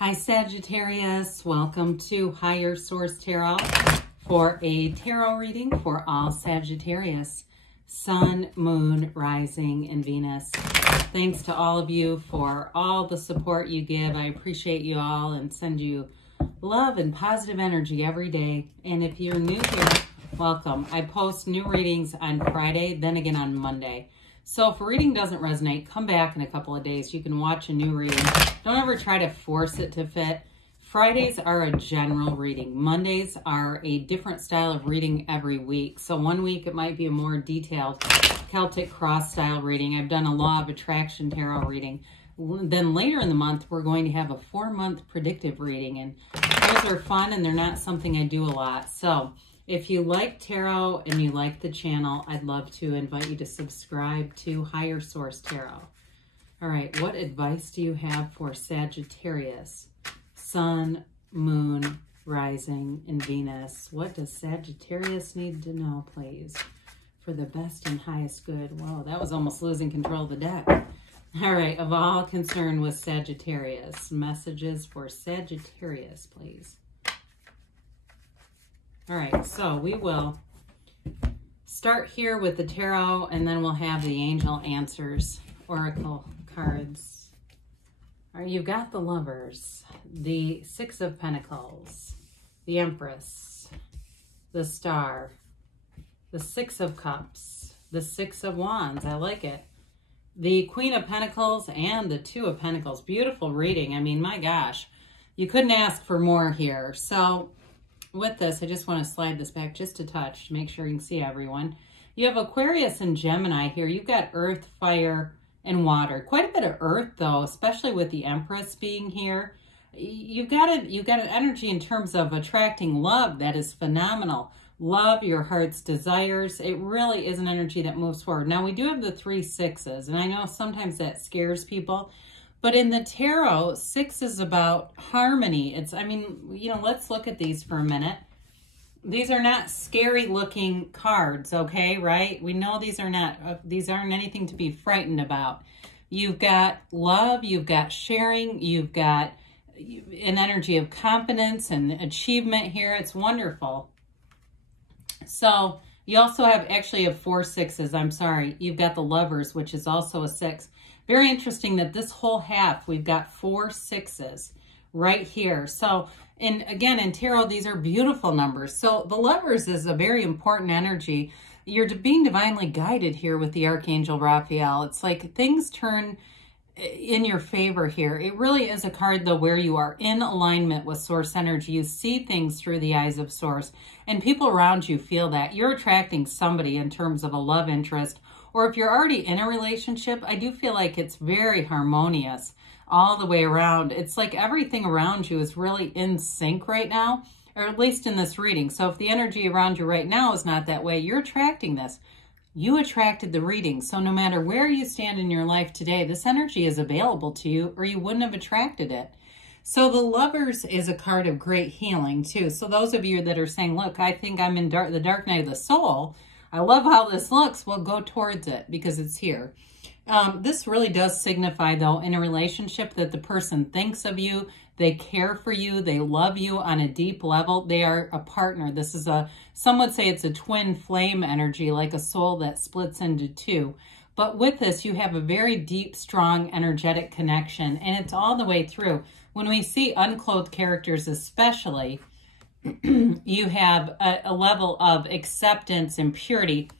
Hi Sagittarius, welcome to Higher Source Tarot for a tarot reading for all Sagittarius, Sun, Moon, Rising, and Venus. Thanks to all of you for all the support you give. I appreciate you all and send you love and positive energy every day. And if you're new here, welcome. I post new readings on Friday, then again on Monday. So if a reading doesn't resonate, come back in a couple of days. You can watch a new reading. Don't ever try to force it to fit. Fridays are a general reading. Mondays are a different style of reading every week. So one week it might be a more detailed Celtic cross style reading. I've done a Law of Attraction tarot reading. Then later in the month, we're going to have a 4-month predictive reading. And those are fun and they're not something I do a lot. So if you like tarot and you like the channel, I'd love to invite you to subscribe to Higher Source Tarot. All right, what advice do you have for Sagittarius, Sun, Moon, Rising, and Venus? What does Sagittarius need to know, please, for the best and highest good? Whoa, that was almost losing control of the deck. All right, of all concerned with Sagittarius, messages for Sagittarius, please. All right, so we will start here with the tarot, and then we'll have the angel answers, oracle cards. All right, you've got the Lovers, the Six of Pentacles, the Empress, the Star, the Six of Cups, the Six of Wands. I like it. The Queen of Pentacles and the Two of Pentacles. Beautiful reading. I mean, my gosh, you couldn't ask for more here. So with this, I just want to slide this back just a touch to make sure you can see everyone. You have Aquarius and Gemini here. You've got earth, fire, and water. Quite a bit of earth, though, especially with the Empress being here. You've got an energy in terms of attracting love that is phenomenal. Love, your heart's desires. It really is an energy that moves forward. Now, we do have the 3 sixes, and I know sometimes that scares people. But in the tarot, 6 is about harmony. Let's look at these for a minute. These are not scary looking cards, okay, right? We know these aren't anything to be frightened about. You've got love, you've got sharing, you've got an energy of confidence and achievement here. It's wonderful. So you also have 4 sixes. I'm sorry. You've got the Lovers, which is also a 6. Very interesting that this whole half, we've got 4 sixes right here. So, and again, in tarot, these are beautiful numbers. So the Lovers is a very important energy. You're being divinely guided here with the Archangel Raphael. It's like things turn in your favor here. It really is a card, though, where you are in alignment with source energy. You see things through the eyes of source, and people around you feel that. You're attracting somebody in terms of a love interest, or if you're already in a relationship, I do feel like it's very harmonious all the way around. It's like everything around you is really in sync right now, or at least in this reading. So if the energy around you right now is not that way, you're attracting this. You attracted the reading. So no matter where you stand in your life today, this energy is available to you, or you wouldn't have attracted it. So the Lovers is a card of great healing too. So those of you that are saying, look, I think I'm in the dark night of the soul, I love how this looks, well, go towards it because it's here. This really does signify, though, in a relationship that the person thinks of you, they care for you, they love you on a deep level, they are a partner. This is some would say it's a twin flame energy, like a soul that splits into 2. But with this, you have a very deep, strong, energetic connection, and it's all the way through. When we see unclothed characters especially, you have a level of acceptance and purity,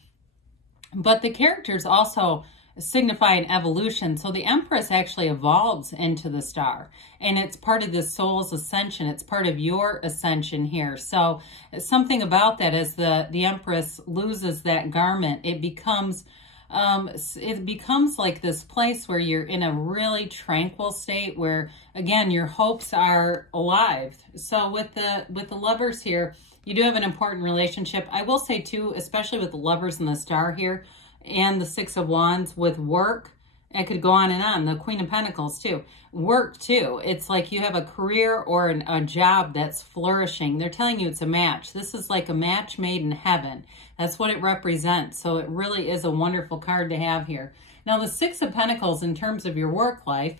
but the characters also signify an evolution. So the Empress actually evolves into the Star, and it's part of the soul's ascension. It's part of your ascension here. So something about that, as the Empress loses that garment, it becomes like this place where you're in a really tranquil state where, again, your hopes are alive. So with the Lovers here, you do have an important relationship. I will say too, especially with the Lovers and the Star here, and the Six of Wands with work, I could go on and on. The Queen of Pentacles too. Work too. It's like you have a career or a job that's flourishing. They're telling you it's a match. This is like a match made in heaven. That's what it represents. So it really is a wonderful card to have here. Now the Six of Pentacles in terms of your work life,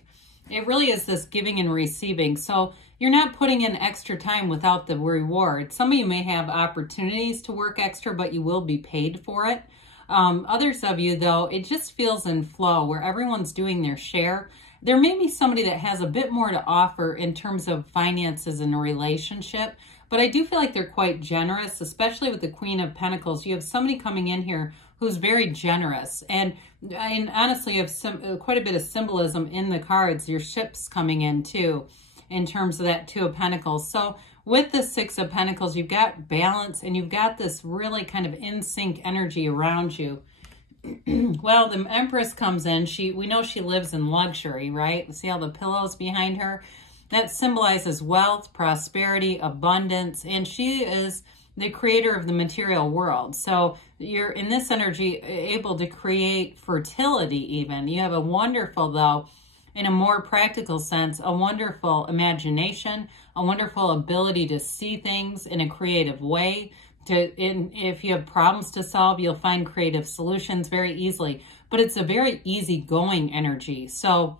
It really is this giving and receiving. So you're not putting in extra time without the reward. Some of you may have opportunities to work extra, but you will be paid for it. Others of you, though, it just feels in flow where everyone's doing their share. There may be somebody that has a bit more to offer in terms of finances in a relationship, but I do feel like they're quite generous, especially with the Queen of Pentacles. You have somebody coming in here who's very generous. And honestly, you have quite a bit of symbolism in the cards. Your ship's coming in too, in terms of that Two of Pentacles. So with the Six of Pentacles, you've got balance and you've got this really kind of in sync energy around you. Well, the Empress comes in. We know she lives in luxury, right? See all the pillows behind her? That symbolizes wealth, prosperity, abundance, and she is the creator of the material world. So you're in this energy able to create fertility even. You have a wonderful, though, in a more practical sense, a wonderful imagination, a wonderful ability to see things in a creative way. If you have problems to solve, you'll find creative solutions very easily. But it's a very easygoing energy. So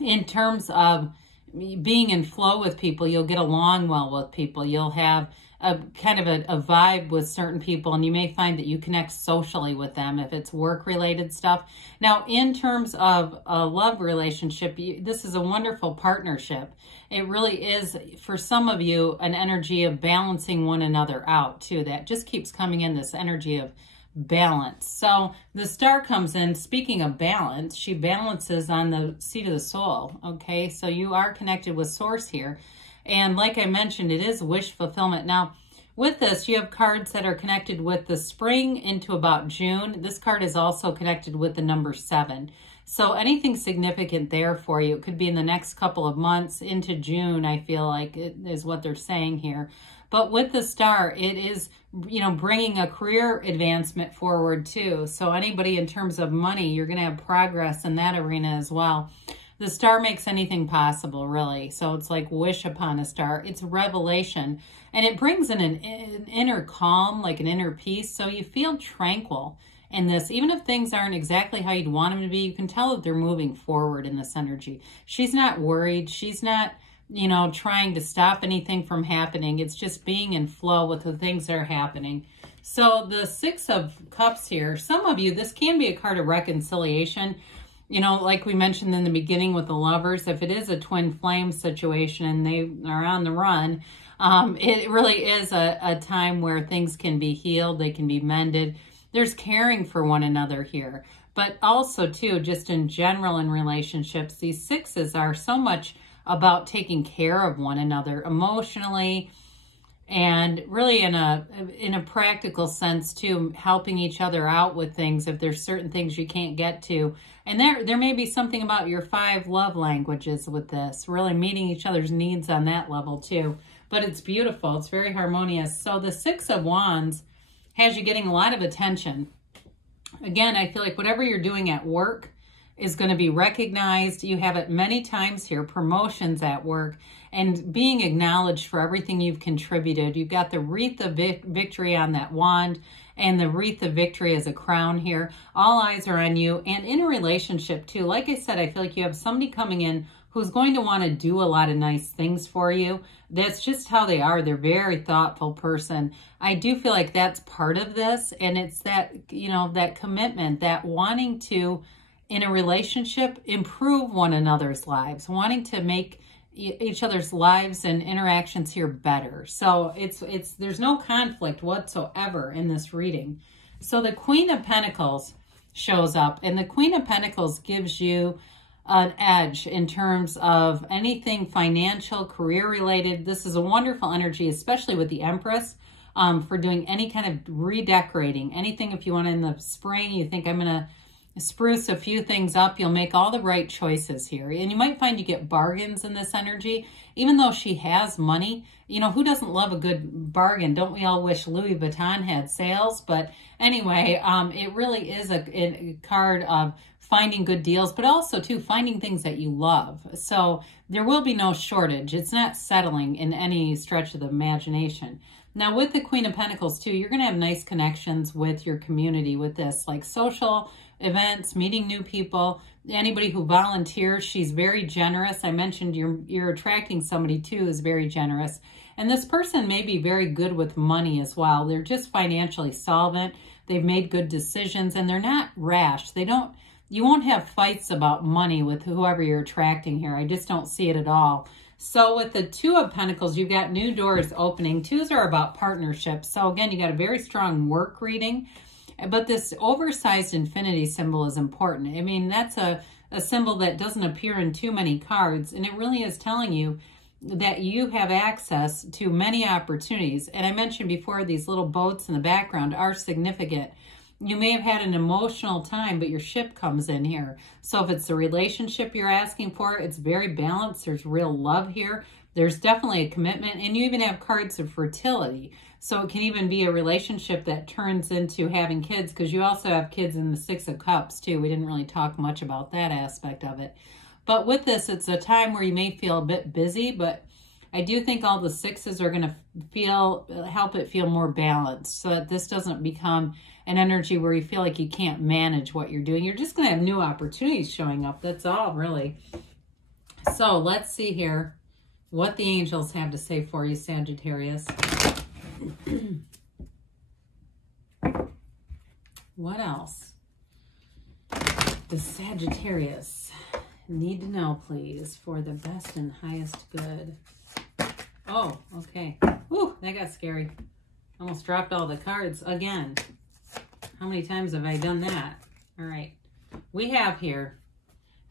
in terms of being in flow with people, you'll get along well with people. You'll have a kind of a vibe with certain people, and you may find that you connect socially with them if it's work-related stuff. Now, in terms of a love relationship, this is a wonderful partnership. It really is, for some of you, an energy of balancing one another out, too. That just keeps coming in, this energy of balance. So the Star comes in. Speaking of balance, she balances on the seat of the soul, okay? So you are connected with Source here. And like I mentioned, it is wish fulfillment. Now, with this, you have cards that are connected with the spring into about June. This card is also connected with the number 7. So anything significant there for you, it could be in the next couple of months into June, I feel like it is what they're saying here. But with the Star, it is, you know, bringing a career advancement forward too. So anybody in terms of money, you're going to have progress in that arena as well. The Star makes anything possible, really. So it's like wish upon a star. It's revelation. And it brings in an inner calm, like an inner peace. So you feel tranquil in this. Even if things aren't exactly how you'd want them to be, you can tell that they're moving forward in this energy. She's not worried. She's not, you know, trying to stop anything from happening. It's just being in flow with the things that are happening. So the Six of Cups here, some of you, this can be a card of reconciliation. You know, like we mentioned in the beginning with the Lovers, if it is a twin flame situation and they are on the run, it really is a time where things can be healed, they can be mended. There's caring for one another here. But also, too, just in general in relationships, these sixes are so much about taking care of one another emotionally, and really in a practical sense too, helping each other out with things if there's certain things you can't get to. And there may be something about your 5 love languages with this, really meeting each other's needs on that level too. But it's beautiful. It's very harmonious. So the Six of Wands has you getting a lot of attention. Again, I feel like whatever you're doing at work is going to be recognized. You have it many times here, promotions at work, and being acknowledged for everything you've contributed. You've got the Wreath of Victory on that wand, and the Wreath of Victory as a crown here. All eyes are on you. And in a relationship too, like I said, I feel like you have somebody coming in who's going to want to do a lot of nice things for you. That's just how they are. They're a very thoughtful person. I do feel like that's part of this, and it's that, you know, that commitment, that wanting to, in a relationship, improve one another's lives, wanting to make each other's lives and interactions here better. So there's no conflict whatsoever in this reading. So the Queen of Pentacles shows up, and the Queen of Pentacles gives you an edge in terms of anything financial, career related. This is a wonderful energy, especially with the Empress, for doing any kind of redecorating. Anything, if you want in the spring, you think I'm going to spruce a few things up, you'll make all the right choices here. And you might find you get bargains in this energy. Even though she has money, you know, who doesn't love a good bargain? Don't we all wish Louis Vuitton had sales? But anyway, it really is a card of finding good deals, but also too finding things that you love. So there will be no shortage. It's not settling in any stretch of the imagination. Now with the Queen of Pentacles too, you're going to have nice connections with your community with this, like social events, meeting new people. Anybody who volunteers, she's very generous. I mentioned you're attracting somebody too who's very generous. And this person may be very good with money as well. They're just financially solvent. They've made good decisions and they're not rash. You won't have fights about money with whoever you're attracting here. I just don't see it at all. So with the Two of Pentacles, you've got new doors opening. Twos are about partnerships. So again, you got a very strong work reading. But this oversized infinity symbol is important. I mean, that's a symbol that doesn't appear in too many cards. And it really is telling you that you have access to many opportunities. And I mentioned before, these little boats in the background are significant. You may have had an emotional time, but your ship comes in here. So if it's a relationship you're asking for, it's very balanced. There's real love here. There's definitely a commitment. And you even have cards of fertility. So it can even be a relationship that turns into having kids, because you also have kids in the Six of Cups too. We didn't really talk much about that aspect of it. But with this, it's a time where you may feel a bit busy, but I do think all the sixes are going to help it feel more balanced, so that this doesn't become an energy where you feel like you can't manage what you're doing. You're just going to have new opportunities showing up. That's all, really. So let's see here what the angels have to say for you, Sagittarius. What else does Sagittarius need to know, please, for the best and highest good? Oh, okay. Whew, that got scary. Almost dropped all the cards again. How many times have I done that? All right. We have here,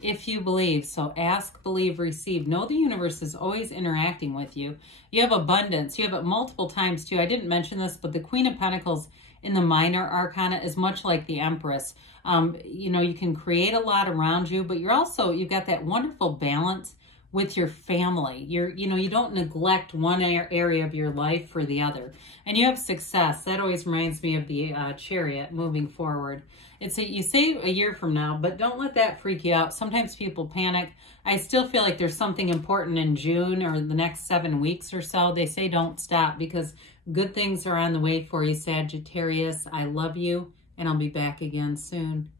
if you believe. So ask, believe, receive. Know the universe is always interacting with you. You have abundance. You have it multiple times too. I didn't mention this, but the Queen of Pentacles in the minor arcana is much like the Empress. You know, you can create a lot around you, but you've got that wonderful balance with your family. You don't neglect one area of your life for the other. And you have success. That always reminds me of the Chariot moving forward. You say a year from now, but don't let that freak you out. Sometimes people panic. I still feel like there's something important in June or the next 7 weeks or so. They say don't stop, because good things are on the way for you, Sagittarius. I love you, and I'll be back again soon.